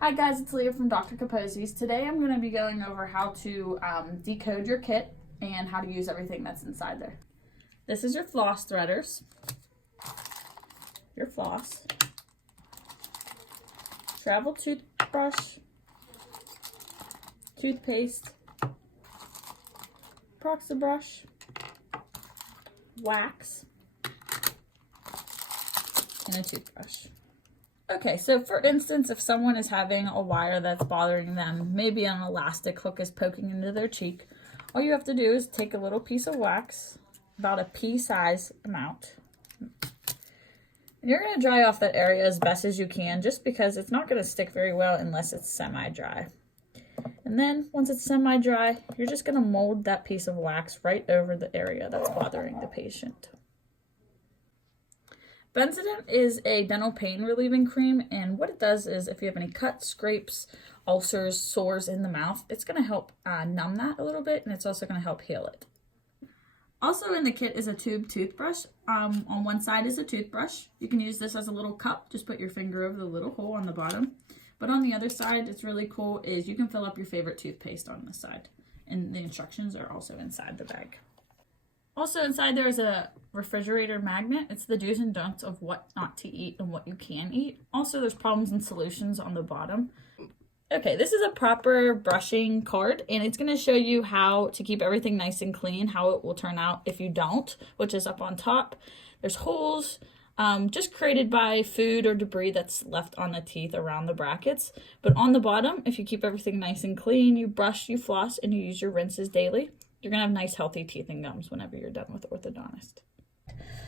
Hi guys, it's Leah from Dr. Capozzi's. Today I'm going to be going over how to decode your kit and how to use everything that's inside there. This is your floss threaders, your floss, travel toothbrush, toothpaste, proxy brush, wax, and a toothbrush. Okay, so for instance, if someone is having a wire that's bothering them, maybe an elastic hook is poking into their cheek, all you have to do is take a little piece of wax, about a pea-size amount, and you're going to dry off that area as best as you can, just because it's not going to stick very well unless it's semi-dry. And then once it's semi-dry, you're just going to mold that piece of wax right over the area that's bothering the patient. Benzodent is a dental pain relieving cream, and what it does is if you have any cuts, scrapes, ulcers, sores in the mouth, it's going to help numb that a little bit, and it's also going to help heal it. Also in the kit is a tube toothbrush. On one side is a toothbrush. You can use this as a little cup. Just put your finger over the little hole on the bottom. But on the other side, it's really cool, is you can fill up your favorite toothpaste on this side. And the instructions are also inside the bag. Also inside there is a refrigerator magnet. It's the do's and don'ts of what not to eat and what you can eat. Also there's problems and solutions on the bottom. Okay, this is a proper brushing card, and it's going to show you how to keep everything nice and clean, how it will turn out if you don't, which is up on top. There's holes just created by food or debris that's left on the teeth around the brackets. But on the bottom, if you keep everything nice and clean, you brush, you floss, and you use your rinses daily, you're going to have nice, healthy teeth and gums whenever you're done with the orthodontist.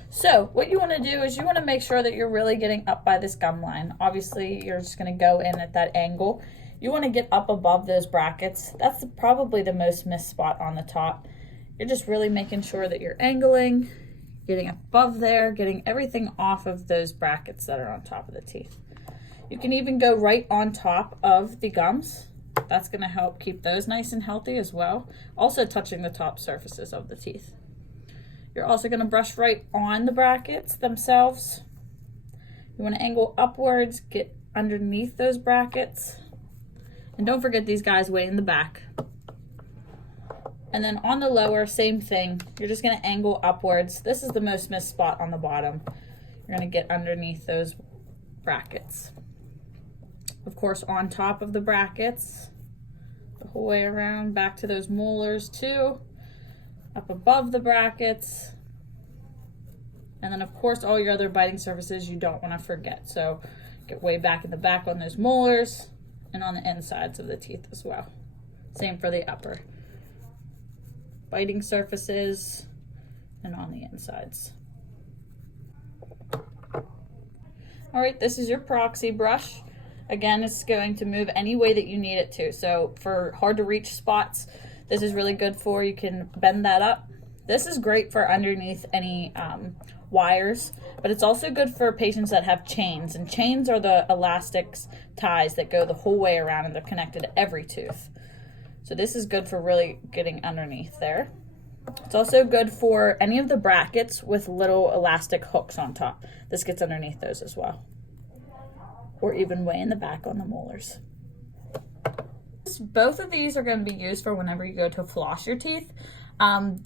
So what you want to do is you want to make sure that you're really getting up by this gum line. Obviously, you're just going to go in at that angle. You want to get up above those brackets. That's probably the most missed spot on the top. You're just really making sure that you're angling, getting above there, getting everything off of those brackets that are on top of the teeth. You can even go right on top of the gums. That's going to help keep those nice and healthy as well. Also touching the top surfaces of the teeth. You're also going to brush right on the brackets themselves. You want to angle upwards, get underneath those brackets. And don't forget these guys way in the back. And then on the lower, same thing. You're just going to angle upwards. This is the most missed spot on the bottom. You're going to get underneath those brackets. Of course, on top of the brackets, the whole way around, back to those molars too, up above the brackets, and then of course all your other biting surfaces you don't want to forget. So get way back in the back on those molars and on the insides of the teeth as well. Same for the upper. Biting surfaces and on the insides. All right, this is your proxy brush. Again, it's going to move any way that you need it to. So for hard to reach spots, this is really good for. You can bend that up. This is great for underneath any wires, but it's also good for patients that have chains. And chains are the elastics ties that go the whole way around, and they're connected to every tooth. So this is good for really getting underneath there. It's also good for any of the brackets with little elastic hooks on top. This gets underneath those as well. Or even way in the back on the molars. Both of these are going to be used for whenever you go to floss your teeth.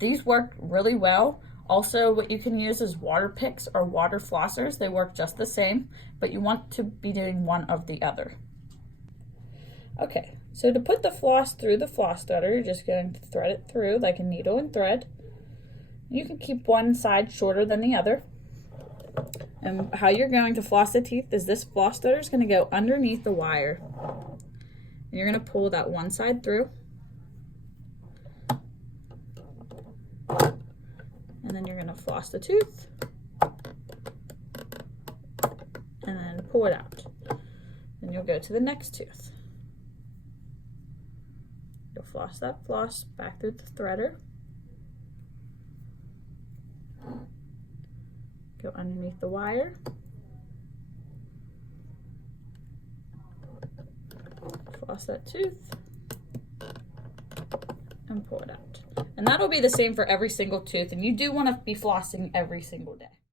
These work really well. Also, what you can use is water picks or water flossers. They work just the same, but you want to be doing one of the other. Okay, so to put the floss through the floss threader, you're just going to thread it through like a needle and thread. You can keep one side shorter than the other. And how you're going to floss the teeth is this floss threader is going to go underneath the wire. And you're going to pull that one side through. And then you're going to floss the tooth. And then pull it out. Then you'll go to the next tooth. You'll floss that floss back through the threader. Go underneath the wire. Floss that tooth. And pull it out. And that'll be the same for every single tooth. And you do want to be flossing every single day.